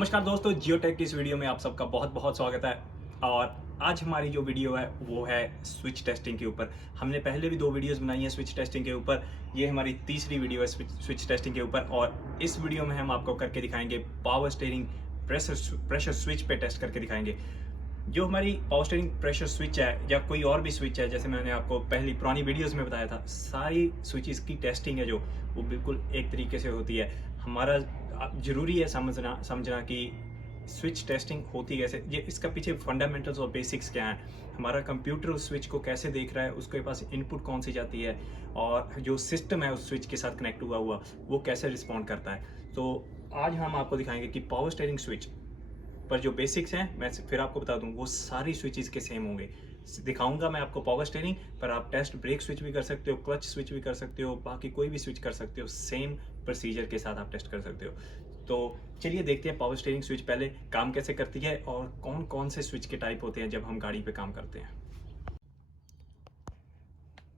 नमस्कार दोस्तों, जियोटेक की इस वीडियो में आप सबका बहुत बहुत स्वागत है। और आज हमारी जो वीडियो है वो है स्विच टेस्टिंग के ऊपर। हमने पहले भी 2 वीडियोस बनाई हैं स्विच टेस्टिंग के ऊपर। ये हमारी तीसरी वीडियो है स्विच टेस्टिंग के ऊपर और इस वीडियो में हम आपको करके दिखाएंगे पावर स्टीयरिंग प्रेशर स्विच पे टेस्ट करके दिखाएंगे। जो हमारी पावर स्टीयरिंग प्रेशर स्विच है या कोई और भी स्विच है, जैसे मैंने आपको पहली पुरानी वीडियोस में बताया था, सारी स्विचेस की टेस्टिंग है जो वो बिल्कुल एक तरीके से होती है। हमारा ज़रूरी है समझना कि स्विच टेस्टिंग होती कैसे, ये इसका पीछे फंडामेंटल्स और बेसिक्स क्या हैं। हमारा कंप्यूटर उस स्विच को कैसे देख रहा है, उसके पास इनपुट कौन सी जाती है और जो सिस्टम है उस स्विच के साथ कनेक्ट हुआ वो कैसे रिस्पॉन्ड करता है। तो आज हम आपको दिखाएंगे कि पावर स्टीयरिंग स्विच पर जो बेसिक्स हैं, मैं फिर आपको बता दूं, वो सारी स्विचेस के सेम होंगे। दिखाऊंगा मैं आपको पावर स्टीयरिंग पर, आप टेस्ट ब्रेक स्विच भी कर सकते हो, क्लच स्विच भी कर सकते हो, बाकी कोई भी स्विच कर सकते हो। सेम प्रोसीजर के साथ आप टेस्ट कर सकते हो। तो चलिए देखते हैं पावर स्टीयरिंग स्विच पहले काम कैसे करती है और कौन कौन से स्विच के टाइप होते हैं जब हम गाड़ी पे काम करते हैं।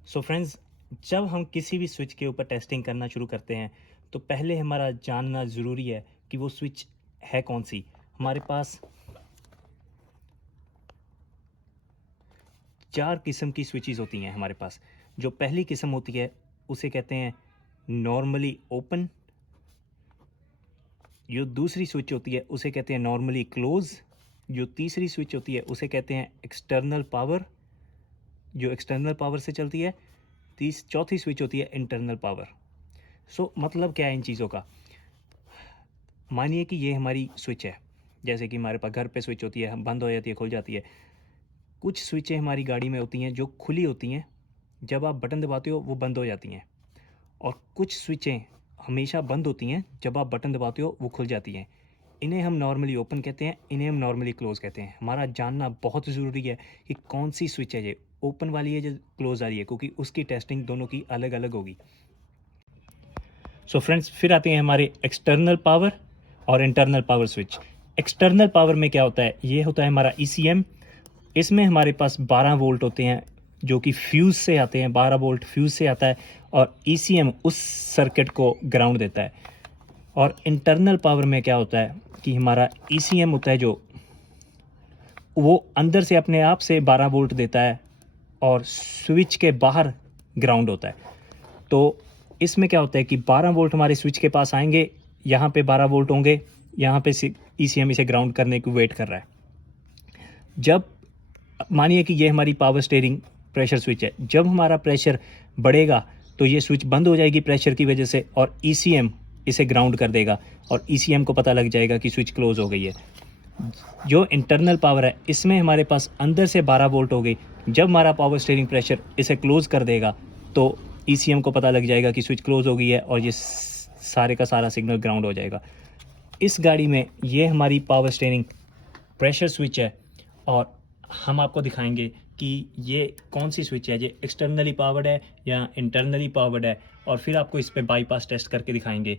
सो फ्रेंड्स, जब हम किसी भी स्विच के ऊपर टेस्टिंग करना शुरू करते हैं तो पहले हमारा जानना ज़रूरी है कि वो स्विच है कौन सी। हमारे पास 4 किस्म की स्विचेस होती हैं हमारे पास। जो पहली किस्म होती है उसे कहते हैं नॉर्मली ओपन। जो दूसरी स्विच होती है उसे कहते हैं नॉर्मली क्लोज। जो तीसरी स्विच होती है उसे कहते हैं एक्सटर्नल पावर, जो एक्सटर्नल पावर से चलती है। चौथी स्विच होती है इंटरनल पावर। मतलब क्या है इन चीज़ों का। मानिए कि ये हमारी स्विच है, जैसे कि हमारे पास घर पे स्विच होती है, बंद हो जाती है, खुल जाती है। कुछ स्विचें हमारी गाड़ी में होती हैं जो खुली होती हैं, जब आप बटन दबाते हो वो बंद हो जाती हैं। और कुछ स्विचें हमेशा बंद होती हैं, जब आप बटन दबाते हो वो खुल जाती हैं। इन्हें हम नॉर्मली ओपन कहते हैं, इन्हें हम नॉर्मली क्लोज कहते हैं। हमारा जानना बहुत ज़रूरी है कि कौन सी स्विच है, ये ओपन वाली है जो क्लोज आ रही है, क्योंकि उसकी टेस्टिंग दोनों की अलग अलग होगी। फ्रेंड्स, फिर आते हैं हमारे एक्सटर्नल पावर और internal power switch. External power में क्या होता है, ये होता है हमारा ECM। इसमें हमारे पास 12 वोल्ट होते हैं जो कि फ्यूज़ से आते हैं। 12 वोल्ट फ्यूज़ से आता है और ECM उस सर्किट को ग्राउंड देता है। और इंटरनल पावर में क्या होता है कि हमारा ECM होता है जो वो अंदर से अपने आप से 12 वोल्ट देता है और स्विच के बाहर ग्राउंड होता है। तो इसमें क्या होता है कि 12 वोल्ट हमारे स्विच के पास आएंगे, यहाँ पे 12 वोल्ट होंगे, यहाँ पे ECM इसे ग्राउंड करने की वेट कर रहा है। जब मानिए कि ये हमारी पावर स्टीयरिंग प्रेशर स्विच है, जब हमारा प्रेशर बढ़ेगा तो ये स्विच बंद हो जाएगी प्रेशर की वजह से और ECM इसे ग्राउंड कर देगा और ECM को पता लग जाएगा कि स्विच क्लोज हो गई है। जो इंटरनल पावर है, इसमें हमारे पास अंदर से 12 वोल्ट हो गई। जब हमारा पावर स्टीयरिंग प्रेशर इसे क्लोज कर देगा तो ECM को पता लग जाएगा कि स्विच क्लोज हो गई है और ये सारे का सारा सिग्नल ग्राउंड हो जाएगा। इस गाड़ी में ये हमारी पावर स्टीयरिंग प्रेशर स्विच है और हम आपको दिखाएंगे कि ये कौन सी स्विच है, ये एक्सटर्नली पावर्ड है या इंटरनली पावर्ड है, और फिर आपको इस पे बाईपास टेस्ट करके दिखाएंगे।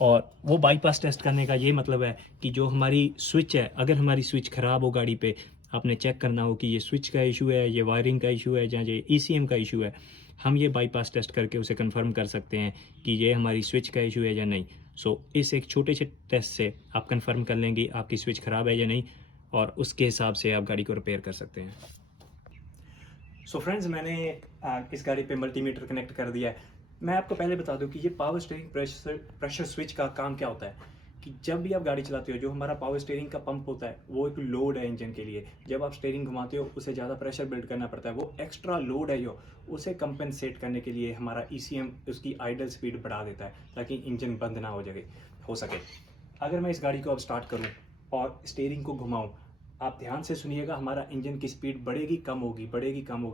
और वो बाईपास टेस्ट करने का ये मतलब है कि जो हमारी स्विच है, अगर हमारी स्विच ख़राब हो गाड़ी पे, आपने चेक करना हो कि ये स्विच का इशू है, ये वायरिंग का इशू है या ये ECM का इशू है, हम ये बाईपास टेस्ट करके उसे कंफर्म कर सकते हैं कि ये हमारी स्विच का इशू है या नहीं। इस एक छोटे से टेस्ट से आप कंफर्म कर लेंगे आपकी स्विच ख़राब है या नहीं, और उसके हिसाब से आप गाड़ी को रिपेयर कर सकते हैं। फ्रेंड्स, मैंने इस गाड़ी पे मल्टीमीटर कनेक्ट कर दिया है। मैं आपको पहले बता दूं कि ये पावर स्टीयरिंग प्रेशर स्विच का काम क्या होता है कि जब भी आप गाड़ी चलाते हो, जो हमारा पावर स्टीयरिंग का पंप होता है वो एक लोड है इंजन के लिए। जब आप स्टीयरिंग घुमाते हो उसे ज़्यादा प्रेशर बिल्ड करना पड़ता है, वो एक्स्ट्रा लोड है जो उसे कंपेंसेट करने के लिए हमारा ECM उसकी आइडल स्पीड बढ़ा देता है ताकि इंजन बंद ना हो सके। अगर मैं इस गाड़ी को अब स्टार्ट करूँ और स्टीयरिंग को घुमाऊँ, आप ध्यान से सुनिएगा, हमारा इंजन की स्पीड बढ़ेगी कम होगी,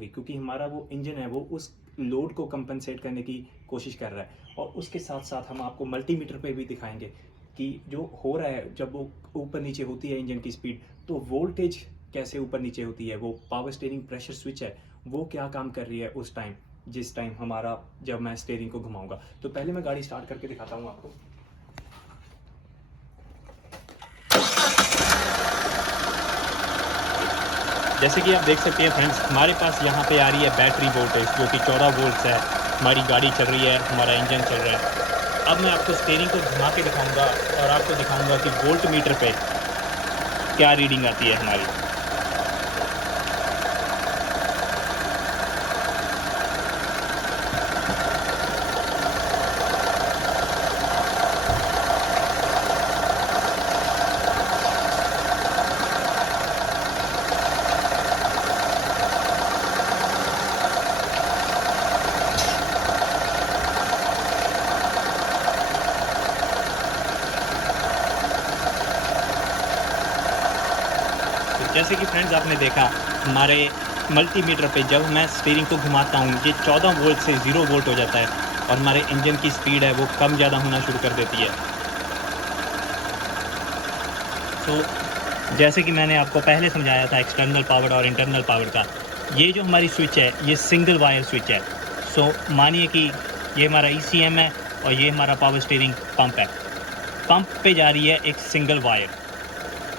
क्योंकि हमारा वो इंजन है वो उस लोड को कंपनसेट करने की कोशिश कर रहा है। और उसके साथ साथ हम आपको मल्टीमीटर पे भी दिखाएंगे कि जो हो रहा है, जब वो ऊपर नीचे होती है इंजन की स्पीड, तो वोल्टेज कैसे ऊपर नीचे होती है, वो पावर स्टीयरिंग प्रेशर स्विच है वो क्या काम कर रही है उस टाइम, जिस टाइम हमारा, जब मैं स्टीयरिंग को घुमाऊंगा। तो पहले मैं गाड़ी स्टार्ट करके दिखाता हूँ आपको। जैसे कि आप देख सकते हैं फ्रेंड्स, हमारे पास यहाँ पे आ रही है बैटरी वोल्टेज जो कि 14 वोल्ट्स है। हमारी गाड़ी चल रही है, हमारा इंजन चल रहा है। अब मैं आपको स्टीयरिंग को घुमा के दिखाऊंगा और आपको दिखाऊंगा कि वोल्ट मीटर पे क्या रीडिंग आती है हमारी। जैसे कि फ्रेंड्स आपने देखा हमारे मल्टीमीटर पे जब मैं स्टीयरिंग को घुमाता हूँ ये 14 वोल्ट से 0 वोल्ट हो जाता है और हमारे इंजन की स्पीड है वो कम ज़्यादा होना शुरू कर देती है। तो जैसे कि मैंने आपको पहले समझाया था एक्सटर्नल पावर और इंटरनल पावर का, ये जो हमारी स्विच है ये सिंगल वायर स्विच है। सो मानिए कि ये हमारा ECM है और ये हमारा पावर स्टीयरिंग पंप है। पंप पे जा रही है एक सिंगल वायर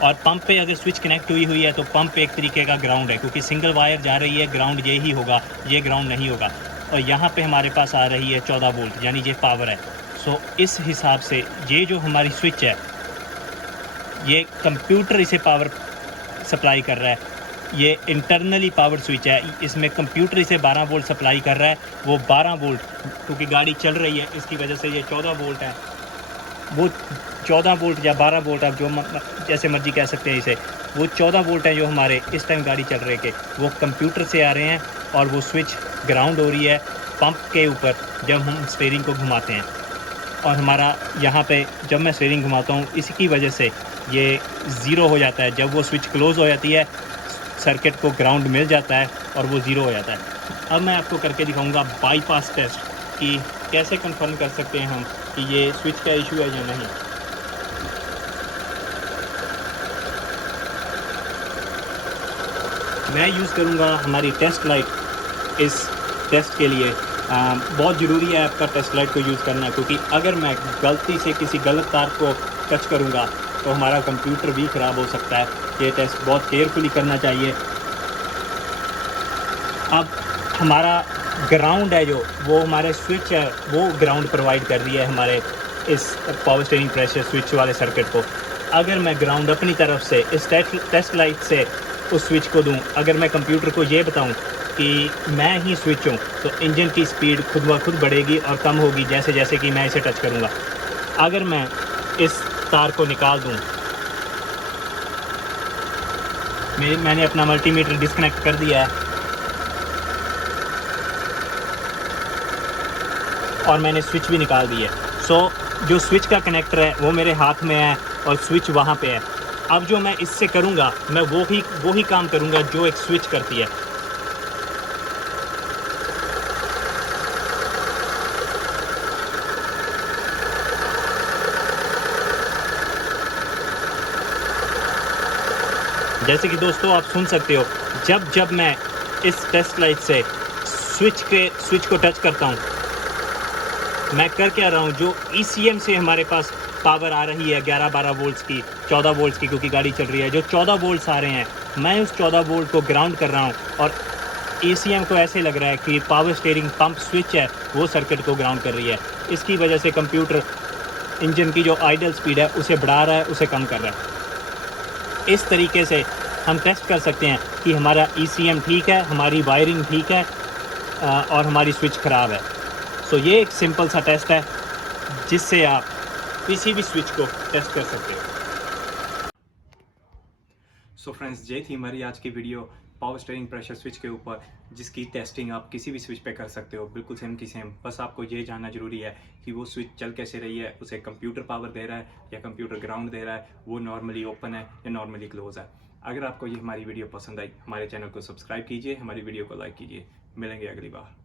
और पंप पे अगर स्विच कनेक्ट हुई हुई है तो पंप एक तरीके का ग्राउंड है, क्योंकि सिंगल वायर जा रही है, ग्राउंड ये ही होगा, ये ग्राउंड नहीं होगा। और यहाँ पे हमारे पास आ रही है 14 वोल्ट, यानी ये पावर है। सो इस हिसाब से ये जो हमारी स्विच है ये कंप्यूटर इसे पावर सप्लाई कर रहा है। ये इंटरनली पावर स्विच है, इसमें कंप्यूटर इसे 12 वोल्ट सप्लाई कर रहा है। वो 12 वोल्ट क्योंकि गाड़ी चल रही है इसकी वजह से ये 14 वोल्ट है, वो 14 वोल्ट या 12 वोल्ट आप जो जैसे मर्जी कह सकते हैं इसे, वो 14 वोल्ट हैं जो हमारे इस टाइम गाड़ी चल रहे के वो कंप्यूटर से आ रहे हैं और वो स्विच ग्राउंड हो रही है पंप के ऊपर जब हम स्टीयरिंग को घुमाते हैं। और हमारा यहाँ पे जब मैं स्टीयरिंग घुमाता हूँ इसकी वजह से ये ज़ीरो हो जाता है। जब वो स्विच क्लोज़ हो जाती है सर्किट को ग्राउंड मिल जाता है और वो ज़ीरो हो जाता है। अब मैं आपको करके दिखाऊंगा बाईपास टेस्ट कि कैसे कंफर्म कर सकते हैं हम कि ये स्विच का इशू है या नहीं। मैं यूज़ करूंगा हमारी टेस्ट लाइट इस टेस्ट के लिए। बहुत ज़रूरी है आपका टेस्ट लाइट को यूज़ करना, क्योंकि अगर मैं गलती से किसी गलत तार को टच करूंगा तो हमारा कंप्यूटर भी ख़राब हो सकता है। ये टेस्ट बहुत केयरफुली करना चाहिए। अब हमारा ग्राउंड है जो वो हमारे स्विच है वो ग्राउंड प्रोवाइड कर रही है हमारे इस पावर स्टीयरिंग प्रेशर स्विच वाले सर्किट को। अगर मैं ग्राउंड अपनी तरफ से इस टेस्ट लाइट से उस स्विच को दूं, अगर मैं कंप्यूटर को ये बताऊं कि मैं ही स्विच हूं, तो इंजन की स्पीड खुद ब खुद बढ़ेगी और कम होगी जैसे जैसे कि मैं इसे टच करूंगा। अगर मैं इस तार को निकाल दूं, मैंने अपना मल्टीमीटर डिस्कनेक्ट कर दिया है और मैंने स्विच भी निकाल दी है। सो जो स्विच का कनेक्टर है वो मेरे हाथ में है और स्विच वहाँ पे है। अब जो मैं इससे करूँगा मैं वो ही काम करूँगा जो एक स्विच करती है। जैसे कि दोस्तों आप सुन सकते हो जब मैं इस टेस्ट लाइट से स्विच को टच करता हूँ मैं कर क्या रहा हूँ, जो ECM से हमारे पास पावर आ रही है 11-12 वोल्ट्स की, 14 वोल्ट्स की क्योंकि गाड़ी चल रही है, जो 14 वोल्ट्स आ रहे हैं मैं उस 14 वोल्ट को ग्राउंड कर रहा हूँ और ECM को ऐसे लग रहा है कि पावर स्टीयरिंग पंप स्विच है वो सर्किट को ग्राउंड कर रही है। इसकी वजह से कंप्यूटर इंजन की जो आइडल स्पीड है उसे बढ़ा रहा है, उसे कम कर रहा है। इस तरीके से हम टेस्ट कर सकते हैं कि हमारा ECM ठीक है, हमारी वायरिंग ठीक है और हमारी स्विच ख़राब है। सो ये एक सिंपल सा टेस्ट है जिससे आप किसी भी स्विच को टेस्ट कर सकते हो। सो फ्रेंड्स, ये थी हमारी आज की video power steering pressure switch के ऊपर, जिसकी टेस्टिंग आप किसी भी स्विच पे कर सकते हो, बिल्कुल सेम की सेम। बस आपको ये जानना जरूरी है कि वो स्विच चल कैसे रही है, उसे कंप्यूटर पावर दे रहा है या कंप्यूटर ग्राउंड दे रहा है, वो नॉर्मली ओपन है या नॉर्मली क्लोज है। अगर आपको ये हमारी वीडियो पसंद आई, हमारे चैनल को सब्सक्राइब कीजिए, हमारी वीडियो को लाइक कीजिए। मिलेंगे अगली बार।